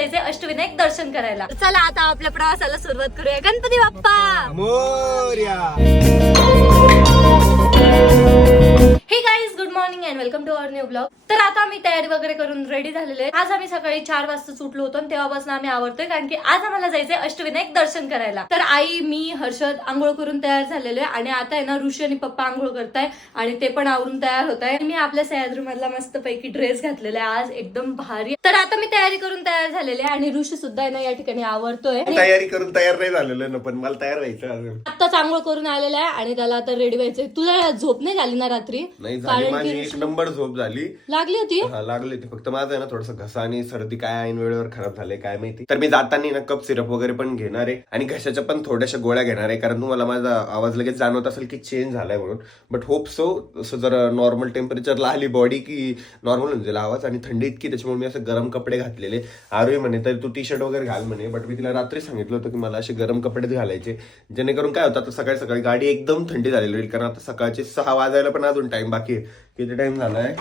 जायचंय अष्टविनायक दर्शन करायला. चला आता आपल्या प्रवासाला सुरुवात करूया. Ganpati Bappa! Morya. Hey guys good morning and welcome to our new blog तर आता आम्ही तयारी वगैरे करून रेडी झालेलो आज आम्ही सकाळी चार वाजता सुटलो होतो तेव्हापासून आम्ही आवडतोय कारण की आज आम्हाला जायचंय अष्टविनायक दर्शन करायला. तर आई मी हर्षद आंघोळ करून तयार झालेलो आहे आणि आता आहे ना ऋषी आणि पप्पा आंघोळ करताय आणि ते पण आवरून तयार होत आहे मी आपल्या सह्याद्री मधला मस्त पैकी ड्रेस घातलेला आहे. आज एकदम भारी. तर आता मी तयारी करून तयार झालेले आहे आणि ऋषी सुद्धा आहे ना या ठिकाणी आवडतोय तयारी करून तयार नाही झालेलं ना पण मला तयार व्हायचं आत्ताच आंघोळ करून आलेला आहे आणि त्याला आता रेडी व्हायचंय. तुला झोप नाही झाली ना रात्री? नाही झाली. कारण माझी की एक नंबर झोप झाली. लागली होती? हा लागले ते फक्त माझं आहे ना थोडस घसा आणि सर्दी काय ऐन वेळेवर खराब झालंय काय माहिती. तर मी जाताना ना कप सिरप वगैरे पण घेणार आहे. आणि घशाच्या पण थोड्याशा गोळ्या घेणार आहे. कारण तुम्हाला माझा आवाज लगेच जाणवत असेल की चेंज झालाय म्हणून. बट होप सो असं जर नॉर्मल टेम्परेचरला आली बॉडी की नॉर्मल होऊन जाईल आवाज. आणि थंडी इतकी त्याच्यामुळे मी असं गरम कपडे घातलेले. आरोही म्हणे तर तू टी शर्ट वगैरे घाल म्हणे. बट मी तिला रात्री सांगितलं होतं की मला असे गरम कपडेच घालायचे. जेणेकरून काय होतं आता सकाळी सकाळी गाडी एकदम थंडी झालेली होईल. कारण आता सकाळचे सहा वाजायला पण अजून टाइम बाकी आहे. किती टाइम झालाय?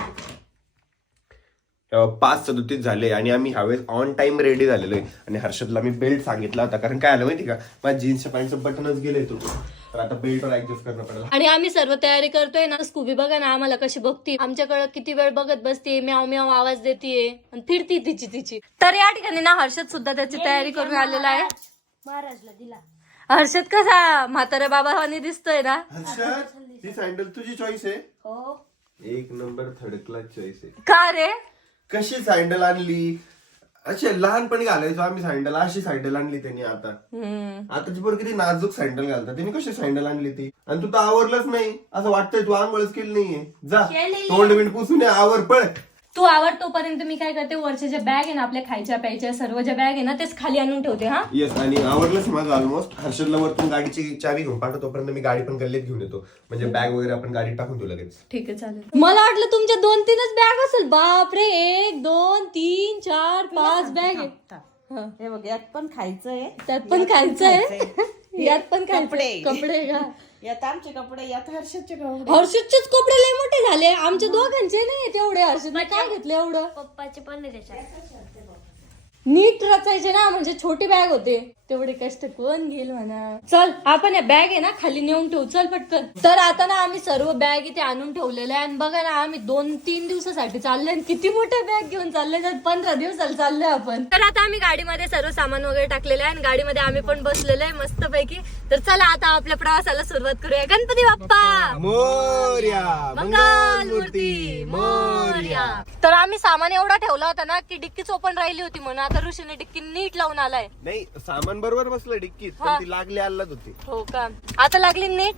पाच सदोतीस झाले आणि आम्ही ह्यावेळेस ऑन टाइम रेडी झालेलो आहे. आणि हर्षदला मी बेल्ट सांगितला होता. कारण काय आलं माहिती का? माझ्या जीन्सच्या पॅन्टचं बटनच गेले तू तर आता बेल्टवर ऍडजस्ट करणं पडेल. आणि आम्ही सर्व तयारी करतोय ना. स्कूबी बघा ना आम्हाला कशी बघती. आमच्याकडे किती वेळ बघत बसते म्याव म्याव आवाज देते आणि फिरती तिची तिची. तर या ठिकाणी ना हर्षद सुद्धा त्याची तयारी करून आलेला आहे. महाराजला दिला. हर्षद कसा म्हाताऱ्या बाबावानी दिसतोय ना? हर्षद ही सँडल तुझी चॉईस आहे. हो. एक नंबर थर्ड क्लास चॉईस आहे. का रे? कशी सँडल आणली? असे लहानपणी घालायचो आम्ही सँडल अशी सँडल आणली त्यांनी आता. हम्म. आताची पोर किती नाजूक सँडल घालतात. त्यांनी कशी सँडल आणली ती? आणि तू तर आवरलंच नाही. असं वाटतंय तू आंघोळच केली नाहीये. जा. तोंड बिंड पुसून ये, आवर पळ. तू आवड तोपर्यंत मी काय करते वरच्या ज्या बॅग आहे ना आपल्या खायच्या प्यायच्या सर्व ज्या बॅग आहे ना तेच खाली आणून ठेवते हा? येस आणि आवडलंच माझं ऑलमोस्ट हर्षदला वरतून गाडीची चावी घेऊन पाठवतो तोपर्यंत मी गाडी पण गल्लीत घेऊन येतो. म्हणजे बॅग वगैरे आपण गाडीत टाकून देऊ लगेच. ठीक आहे चालेल. मला वाटलं तुमच्या दोन तीनच बॅग असेल. बापरे एक दोन तीन चार पाच बॅग आहे हे. बघ यात पण खायचंय. त्यात पण खायचं आहे यात पण कपडे. कपडे का? यात आमचे कपडे यात हर्षदचे कपडे. हर्षदचेच कपडे लय मोठे झाले. आमच्या दोघांचे नाही तेवढे हर्षद. काय घेतले एवढं? पप्पाचे पण नाही त्याच्यात. नीट रचायचे ना म्हणजे छोटी बॅग होते. तेवढे कष्ट कोण घेईल म्हणा. चल आपण या बॅग आहे ना खाली नेऊन ठेवू. चल पटकन. तर आता ना आम्ही सर्व बॅग इथे आणून ठेवलेल्या आहे. आणि बघा ना आम्ही दोन तीन दिवसासाठी चाललोय. आणि किती मोठ्या बॅग घेऊन चाललोय. तर पंधरा दिवसाला चाललोय आपण. तर आता आम्ही गाडीमध्ये सर्व सामान वगैरे टाकलेलं आहे. आणि गाडीमध्ये आम्ही पण बसलेलो आहे मस्त पैकी तर चला आता आपल्या प्रवासाला सुरुवात करूया. गणपती बाप्पा! मोर्या! मंगल मूर्ती मोरया! तर आम्ही सामान एवढा ठेवला होता ना की डिक्कीच ओपन राहिली होती म्हणून आता ऋषीने डिक्की नीट लावून आलाय. नाही सामान बरोबर बसलं डिक्कीत हा. ती लागली आल्लाच होती. हो का? आता लागली नीट?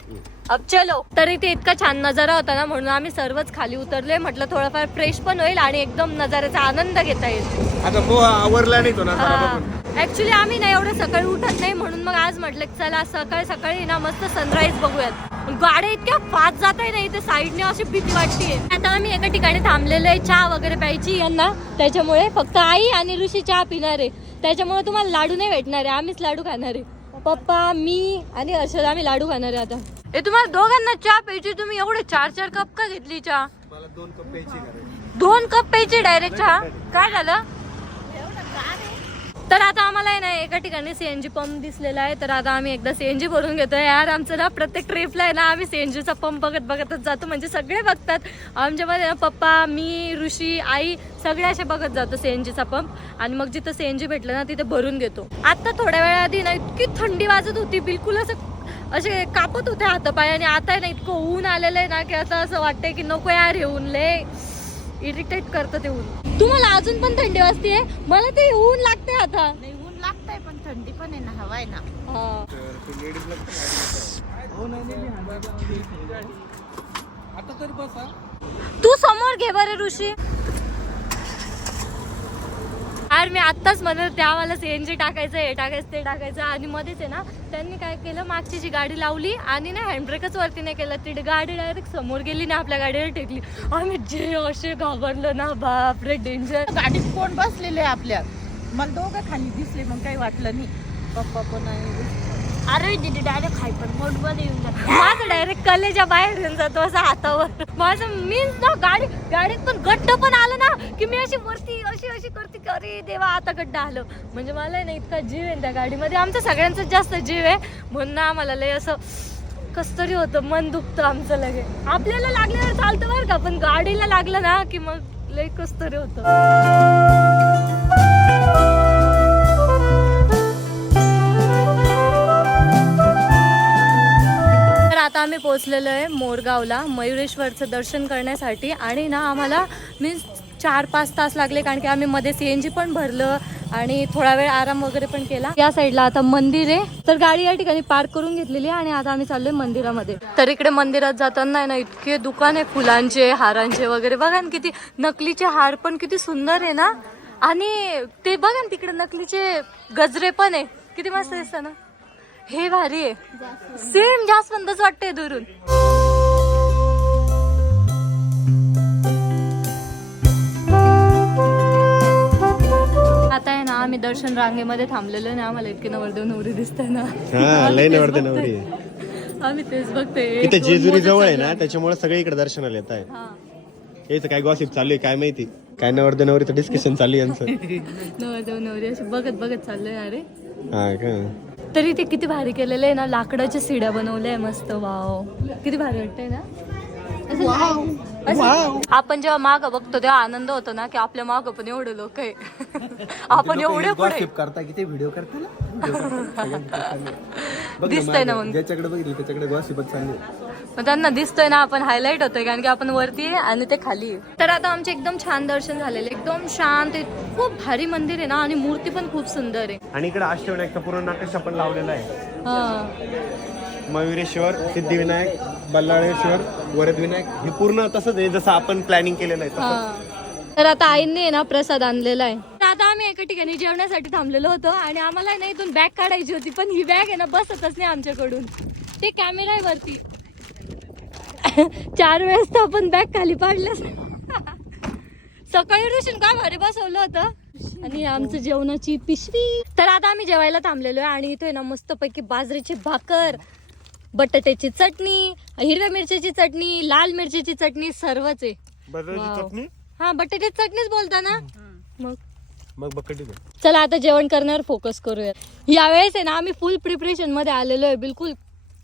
अब चलो. तर इथे इतका छान नजारा होता ना म्हणून आम्ही सर्वच खाली उतरले. म्हटलं थोडंफार फ्रेश पण होईल आणि एकदम नजाऱ्याचा आनंद घेता येईल. आता पोहा आवरला नाही तो ना जरा बघून. ऍक्च्युली आम्ही ना एवढं सकाळी उठत नाही म्हणून मग आज म्हटलं की चला सकाळी सकाळी ना मस्त सनराईज बघूयात. गाड्या इतक्या फास्ट जात आहे ना इथे साईडने अशी भीती वाटते. आता आम्ही एका ठिकाणी थांबलेलो आहे चहा वगैरे प्यायची यांना. त्याच्यामुळे फक्त आई आणि ऋषी चहा पिणार आहे. त्याच्यामुळे तुम्हाला लाडू नाही भेटणार आहे आम्हीच लाडू खाणार आहे. पप्पा मी आणि हर्षद आम्ही लाडू खाणार आहे आता. हे तुम्हाला दोघांना चहा प्यायची तुम्ही एवढे चार चार कप का घेतली चहा? मला दोन कप प्यायची करायची दोन कप प्यायची डायरेक्ट चहा? काय झालं? तर आता आम्हाला आहे ना एका ठिकाणी सीएनजी पंप दिसलेला आहे. तर आता आम्ही एकदा सीएनजी भरून घेतोय. यार आमचं ना प्रत्येक ट्रिपला आहे ना आम्ही सीएनजीचा पंप बघत बघतच जातो. म्हणजे सगळे बघतात. आमच्यामध्ये ना पप्पा मी ऋषी आई सगळे असे बघत जातो सीएनजीचा पंप आणि मग जिथं सीएनजी भेटलं ना तिथे भरून घेतो. आता थोड्या वेळा आधी ना इतकी थंडी वाजत होती. बिलकुल असं असे कापत होते हातपाय. आणि आता आहे ना इतकं ऊन आलेलं आहे ना की आता असं वाटतंय की नको यार हे ऊन लय इरिटेट करतं ते ऊन. तुम्हाला अजून पण थंडी वाजते मला ते ऊन लागते आता. नाही ऊन लागतंय पण थंडी पण आहे ना हवा आहे ना. हा. तू समोर घे बरं ऋषी. अरे मी आत्ताच म्हणत होते आम्हाला सीएनजी टाकायचं हे टाकायचं ते टाकायचं. आणि मध्येच आहे ना त्यांनी काय केलं मागची जी गाडी लावली आणि ना हँडब्रेकच वरती नाही केलं ती गाडी डायरेक्ट समोर गेली ना आपल्या गाडीवर टेकली. आम्ही जे असे घाबरलो ना बापरे डेंजर गाडीत कोण बसलेले आहे आपल्या मला दोघं खाली दिसले मग काही वाटलं नाही. पप्पा पण आहे. अरे दीदी डायरेक्ट हायपर मोडमध्ये येऊन जात. माझं डायरेक्ट कलेच्या बाहेर येऊन जातो असं हातावर. माझं मीन्स ना गाडी गाडीत पण गड्ड पण आलं ना की मी अशी वरती अशी अशी करते की अरे देवा आता गड्ड आलं. म्हणजे मला ना इतका जीव आहे ना त्या गाडीमध्ये. आमचा सगळ्यांचा जास्त जीव आहे. म्हणून आम्हाला लय असं कस तरी होतं मन दुखतं आमचं लगे आपल्याला लागल्यावर चालतं बरं का पण गाडीला लागलं ना की मग लय कस तरी होतं. तर आम्ही पोहोचलेलो आहे मोरगावला. मयुरेश्वरचं दर्शन करण्यासाठी. आणि ना आम्हाला मीन्स चार पाच तास लागले कारण की आम्ही मध्ये सी एन जी पण भरलं आणि थोडा वेळ आराम वगैरे पण केला. या साईडला आता मंदिर आहे. तर गाडी या ठिकाणी पार्क करून घेतलेली आहे आणि आता आम्ही चाललोय मंदिरामध्ये. तर इकडे मंदिरात जाताना आहे ना इतके दुकान आहे फुलांचे हारांचे वगैरे. बघा ना किती नकलीचे हार पण किती सुंदर आहे ना. आणि ते बघा ना तिकडे नकलीचे गजरे पण आहे. किती मस्त दिसतं ना. हे भारी आहे. सेम जास्वंदच वाटते दुरून. आता आहे ना आम्ही दर्शन रांगेमध्ये थांबलेलो आहे ना आम्हाला इतके नवरदेव नवरी दिसत ना. हा लय नवरते नवरी आम्ही तेच बघते इथे जेजुरी जवळ आहे ना त्याच्यामुळे सगळे इकडे दर्शनाला येत आहे हा. याचं काय गॉसिप चालू आहे काय माहिती? काय नवरते नवरीचं डिस्कशन चालू आहे यांचं. नवरदेव नवरी असे बघत बघत चाललोय अरे. हा का? तरी ते किती भारी केलेलं आहे ना लाकडाच्या सिड्या बनवल्या आहे मस्त वाव. किती भारी वाटतंय ना? आपण जेव्हा माग बघतो तेव्हा आनंद होतो ना की आपल्या माग पण एवढे लोक आहे. आपण एवढे पुढे. करता की ते व्हिडिओ करता ना दिसतंय ना मग. ज्याच्याकडे बघितलं त्याच्याकडे गॉसिपच मग त्यांना दिसतोय ना आपण हायलाइट होतोय कारण की आपण वरती आहे आणि ते खाली आहे. तर आता आमचे एकदम छान दर्शन झालेले एकदम शांत आहे. खूप भारी मंदिर आहे ना आणि मूर्ती पण खूप सुंदर आहे आणि इकडे अष्टविनायकचा पूर्ण नकाशा पण लावलेला आहे हा मयुरेश्वर सिद्धिविनायक बल्लाळेश्वर वरदविनायक हे पूर्ण तसंच आहे जसं आपण प्लॅनिंग केलेलं आहे तसं. हा. तर आता आईने आहे ना प्रसाद आणलेला आहे तर आता आम्ही एका ठिकाणी जेवण्यासाठी थांबलेलो होतो आणि आम्हाला ना इथून बॅग काढायची होती पण ही बॅग आहे ना बसतच नाही आमच्याकडून ते कॅमेरा आहे वरती चार वेळेस तर आपण बॅग खाली पाडलं सकाळी रोशन का भारी बसवलं होतं? आणि आमचं जेवणाची पिशवी. तर आता आम्ही जेवायला थांबलेलो आहे आणि इथे ना मस्तपैकी बाजरीची भाकर बटाट्याची चटणी हिरव्या मिरच्याची चटणी लाल मिरच्याची चटणी सर्वच आहे. चटणी? हा बटाट्याची चटणीच बोलता ना? मग? मग बकटी. चला आता जेवण करण्यावर फोकस करूया यावेळेस आहे ना आम्ही फुल प्रिपरेशनमध्ये आलेलो आहे बिलकुल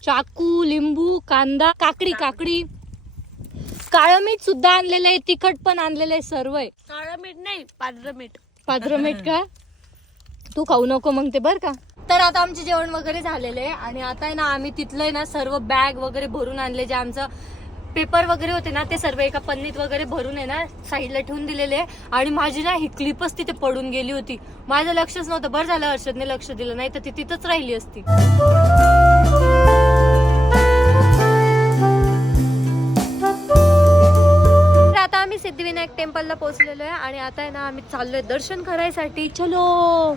चाकू लिंबू कांदा काकडी काकडी. काळं मीठ सुद्धा आणलेलं आहे तिखट पण आणलेलं आहे सर्व आहे. काळं मीठ नाही पांढरं मीठ. मीठ का? तू खाऊ नको मग ते बर का? तर आता आमचे जेवण वगैरे झालेले आहे आणि आता आहे ना आम्ही तिथलं ना सर्व बॅग वगैरे भरून आणले जे आमचं पेपर वगैरे होते ना ते सर्व एका पन्नीत वगैरे भरून आहे ना साईडला ठेवून दिलेले आहे. आणि माझी ना ही क्लिपच तिथे पडून गेली होती. माझं लक्षच नव्हतं. बरं झालं हर्षदने लक्ष दिलं नाही तर ती तिथंच राहिली असती. सिद्धिविनायक टेम्पलला पोहोचलेलो आहे आणि आता आहे ना आम्ही चाललोय दर्शन करायसाठी. चलो!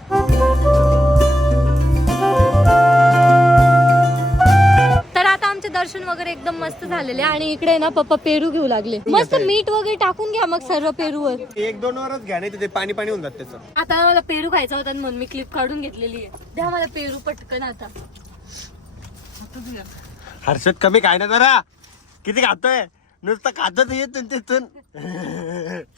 तर आता आमचे दर्शन वगैरे एकदम मस्त झालेले आणि इकडे ना पप्पा पेरू घेऊ लागले. मस्त मीठ वगैरे टाकून घ्या मग सर्व पेरूवर. एक दोन वरच घ्या नाही तिथे पाणी पाणी होऊन जात त्याचं. आता मला पेरू खायचा होता म्हणून मी क्लिप काढून घेतलेली आहे. द्या मला पेरू पटकन आता. हर्षद कमी काय ना जरा. किती खातोय? नुसतं खातच येत तिथून.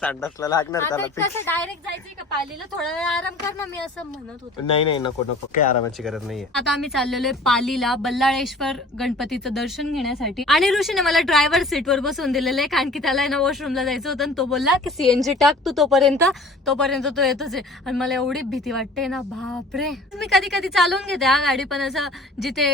संडासला लागणार आता त्याला कसं डायरेक्ट जायचंय का पालीला? थोडा वेळ आराम कर ना मी असं म्हणत होते. नाही नाही नको नको. काही आरामाची गरज नाहीये. आता आम्ही चाललेलो आहे पालीला बल्लाळेश्वर गणपतीचं दर्शन घेण्यासाठी. आणि ऋषीने मला ड्रायव्हर सीटवर बसवून दिलेलं आहे कारण की त्याला ना वॉशरूमला जायचं होतं आणि तो बोलला की सीएनजी टाक तू तोपर्यंत. तोपर्यंत तो येतोच आहे. आणि मला एवढी भीती वाटते ना बापरे. मी कधी कधी चालवून घेते हा गाडी पण असं जिथे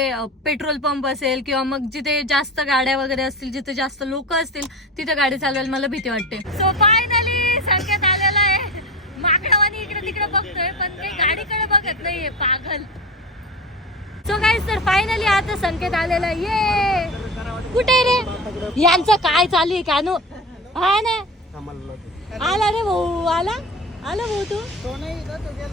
पेट्रोल पंप असेल किंवा मग जिथे जास्त गाड्या वगैरे असतील जिथे जास्त लोक असतील तिथे गाडी चालवायला मला भीती वाटते. सो फायनली संकेत आलेला आहे. माकडावानी इकडे तिकडे बघतोय पण काही गाडीकडे बघत नाहीये पागल. सो गाईज तर फायनली आता संकेत आलेला आहे. ये कुठे रे? यांचं काय चालू आहे कानू? हा ना? आला रे भाऊ आला? आला भाऊ तू?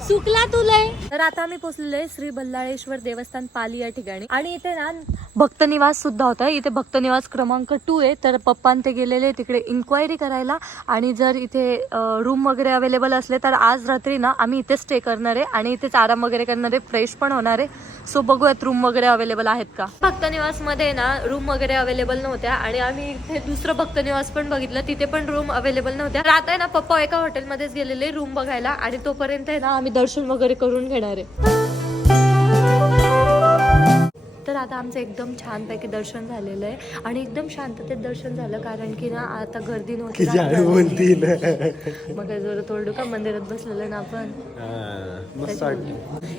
सुकला तुला? तर आता आम्ही पोहोचलेलो आहे श्री बल्लाळेश्वर देवस्थान पाली या ठिकाणी. आणि इथे ना भक्त निवास सुद्धा होता. इथे भक्त निवास क्रमांक टू आहे. तर पप्पान ते गेलेले तिकडे इन्क्वायरी करायला. आणि जर इथे रूम वगैरे अवेलेबल असले तर आज रात्री ना आम्ही इथे स्टे करणार आहे. आणि इथेच आराम वगैरे करणार आहे फ्रेश पण होणार आहे. सो बघूयात रूम वगैरे अवेलेबल आहेत का? भक्त निवासमध्ये ना रूम वगैरे अवेलेबल नव्हत्या. आणि आम्ही इथे दुसरं भक्त निवास पण बघितलं. तिथे पण रूम अवेलेबल नव्हत्या. आता आहे ना पप्पा एका हॉटेलमध्येच गेलेले. रूम बघायला आणि तोपर्यंत आहे ना आम्ही दर्शन वगैरे करून घेणार आहे. तर आता आमचं एकदम छानपैकी दर्शन झालेलं आहे. आणि एकदम शांततेत दर्शन झालं कारण की ना आता गर्दी नव्हती मग जर तोडू का मंदिरात बसलेलं ना आपण.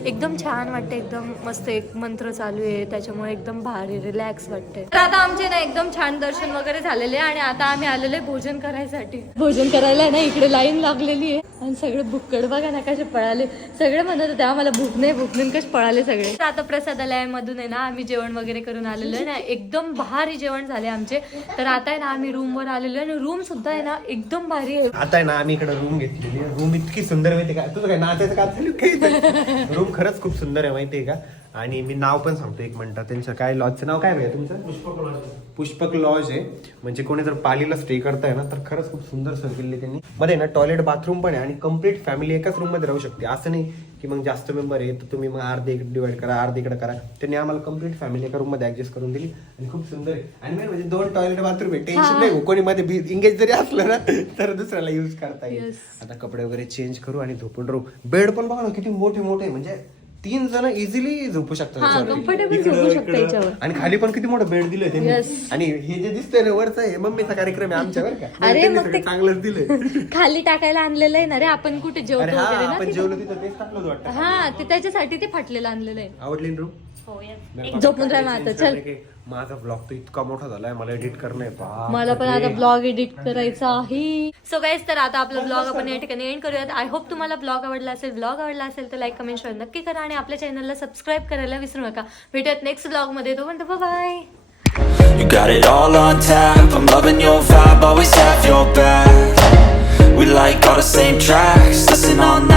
एकदम छान वाटते एकदम मस्त एक मंत्र चालू आहे. त्याच्यामुळे एकदम भारी रिलॅक्स वाटते तर आता आमचे ना एकदम छान दर्शन वगैरे झालेले आहे आणि आता आम्ही आलेले भोजन करायसाठी. भोजन करायला ना इकडे लाईन लागलेली आहे. आणि सगळे भुक्कड. बघा ना कसे पळाले. सगळे म्हणत होते आम्हाला भूक नाही भूक नाही. कसे पळाले सगळे. आता प्रसादालयामधून आहे ना आम्ही जेवण वगैरे करून आलेलो आहे ना एकदम भारी जेवण झाले आमचे. तर आता आहे ना आम्ही रूमवर आलेलो आहे आणि रूम सुद्धा आहे ना एकदम भारी आहे. आता आहे ना आम्ही इकडे रूम घेतलेली रूम इतकी सुंदर आहे माहिती का? तुझं काय नाचायचं का रूम खरंच खूप सुंदर आहे माहितीये का? आणि मी नाव पण सांगतो एक मिनिटात त्यांचं काय लॉजचं नाव काय भैया तुमचं? पुष्पक लॉज पुष्पक लॉज आहे. म्हणजे कोणी जर पालीला स्टे करताय ना तर खरंच खूप सुंदर सोय केली त्यांनी. मध्ये ना टॉयलेट बाथरूम पण आहे आणि कंप्लीट फॅमिली एकाच रूममध्ये राहू शकते. असं नाही की मग जास्त मेंबर आहे तर तुम्ही मग अर्धे इकडे डिवाइड करा अर्धे इकडे करा. त्यांनी आम्हाला कंप्लीट फॅमिली एका रूममध्ये ऍडजस्ट करून दिली आणि खूप सुंदर आहे. आणि main म्हणजे दोन टॉयलेट बाथरूम आहे. टेन्शन नाही हो. कोणी मध्ये इंगेज जरी असलं ना तर दुसऱ्याला युज करता येईल. आता कपडे वगैरे चेंज करू आणि झोपून राहू. बेड पण बघा ना किती मोठे मोठे म्हणजे तीन जण इझिली झोपू शकतात हा, इकडं, इकडं. याच्यावर. आणि खाली पण किती मोठं बेड दिलंय त्यांनी. Yes. आणि हे जे दिसतंय ना वरचं हे मम्मीचा कार्यक्रम आहे आमच्या बरं का. अरे, त्यांनी मग सगळं ते- चांगलंच दिलंय. खाली टाकायला आणलेलं आहे ना रे आपण कुठे अरे जेवतो हा वगैरे ना आपण तिथे. जेवलो तिथं तेच टाकलं होतं वाटतं. हा ते त्याच्यासाठी ते फाटलेलं आणलेलं आहे. आवडली रूम झोपून राहा मग आता चल. माझा ब्लॉग तर इतका मोठा झालाय मला एडिट करणं मला पण. आता ब्लॉग एडिट करायचा आहे. सो गाईज तर आता आपला ब्लॉग आपण या ठिकाणी एंड करूयात. आय होप तुम्हाला ब्लॉग आवडला असेल ब्लॉग आवडला असेल तर लाईक कमेंट शेअर नक्की करा आणि आपल्या चॅनलला सबस्क्राईब करायला विसरू नका. भेटूयात नेक्स्ट ब्लॉगमध्ये. तोपर्यंत bye You got it all on tap. I'm loving your vibe, always have your back. We like all the same tracks. Listen all night.